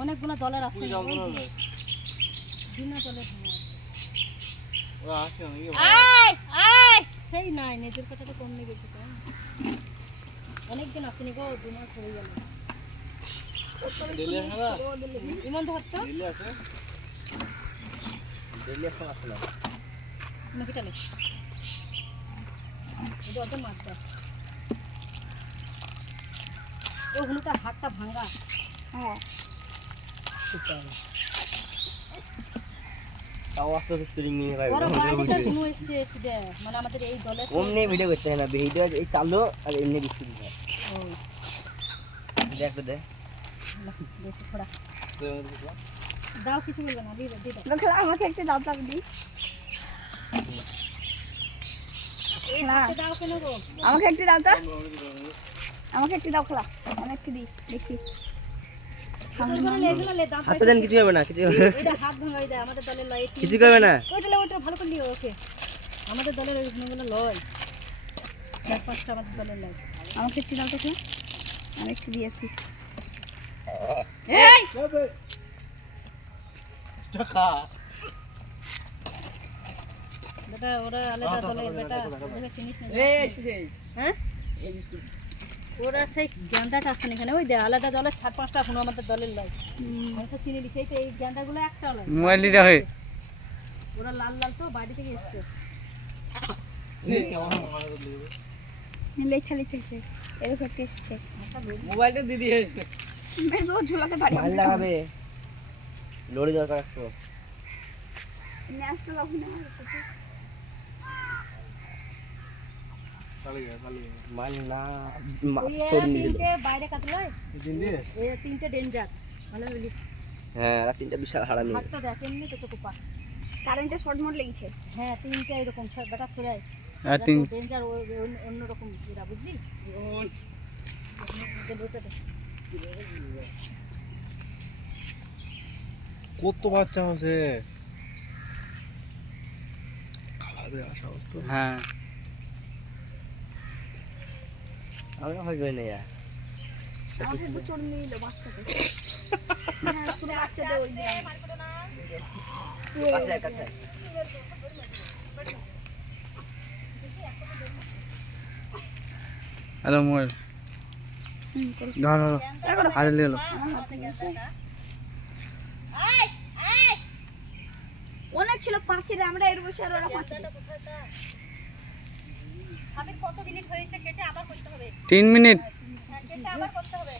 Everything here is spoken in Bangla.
অনেকগুলো দলের আছে বিনা দলের সেই নাই নিজের কথাটা কমে গেছে অনেকদিন আসেনি গো 2 মাস হয়ে গেল ইমন ধরতো নাকিটালে এটা অত মাছটা ও হলুটা হাতটা ভাঙা হ্যাঁ তাও আস্তে আস্তে ট্রেনিং নিয়ে ভাই ওরা বাইরেটা কোনো এসে এসে মানে আমাদের এই দলে ওমনি ভিডিও করতে হয় না ভিডিও এই চালু আর এমনি বিক্রি হয় ও দেখো দে বেশি খড়া দাও কিছু বলবে না দিয়ে দাও দেখো আমাকে একটা দাও টাক দি না দাও কেন গো আমাকে একটা দাও তো আমাকে একটা দাও খোলা অনেককে দি দেখি হাতে দেন কিছু হবে না কিছু হবে না এটা হাত ভাঙাই দেয় আমাদের দলের লয় কিছু করবে না ওইটা ভালো করে নিও ওকে আমাদের দলের ওইগুলো লয় 4-5টা আমাদের দলের লয় আমাকে একটু দাও তো আমি একটু দিয়েছি এই টাকা বেটা ওরা আলাদা দলের বেটা ওদের চিনিস না এই হ্যাঁ ওরা সেই গেন্দাটা আছে এখানে ওই দে আলাদা দলের 4-5টা এখনো আমাদের দলের লয় আমি সব চিনি দিছি এই গেন্দাগুলো একটা লয় মোবাইল দিতে হয় ওরা লাল লাল তো বাড়ি থেকে এসছে লেখা লিখেছে এরকম একটা এসছে মোবাইলটা দিদি হয়েছে মেরে তো ঝুলাতে পারি মাল লাগাবে লড়ি দরকার একটু ন্যাস্ট লাভ না মাল না ছোট নিয়ে বাইরে কাটলয় দিন দিয়ে এই তিনটে ডেঞ্জার ভালো লিস হ্যাঁ আর তিনটা বিশাল হারামি হাতটা দেখ এমনি তো কোপা কারেন্টে শর্ট মোড লেগেছে হ্যাঁ তিনটে এরকম বেটা সরাই আর তিন ডেঞ্জার অন্য রকম এরা বুঝলি কত বাচ্চা আছে খাওয়াবে আসা অবস্থা হ্যাঁ আমি হইবে না ইয়া আমাকে বুচড় নিল বাচ্চাকে হ্যাঁ শুনে বাচ্চাদের ওই কাছে কাছে হ্যালো মোবাইল ধরো আরে ले लो অনেক ছিল পাখিরে আমরা এর বসে আর ওরা পাখি আমি কত মিনিট হয়েছে কেটে আবার করতে হবে 3 মিনিট কেটে আবার করতে হবে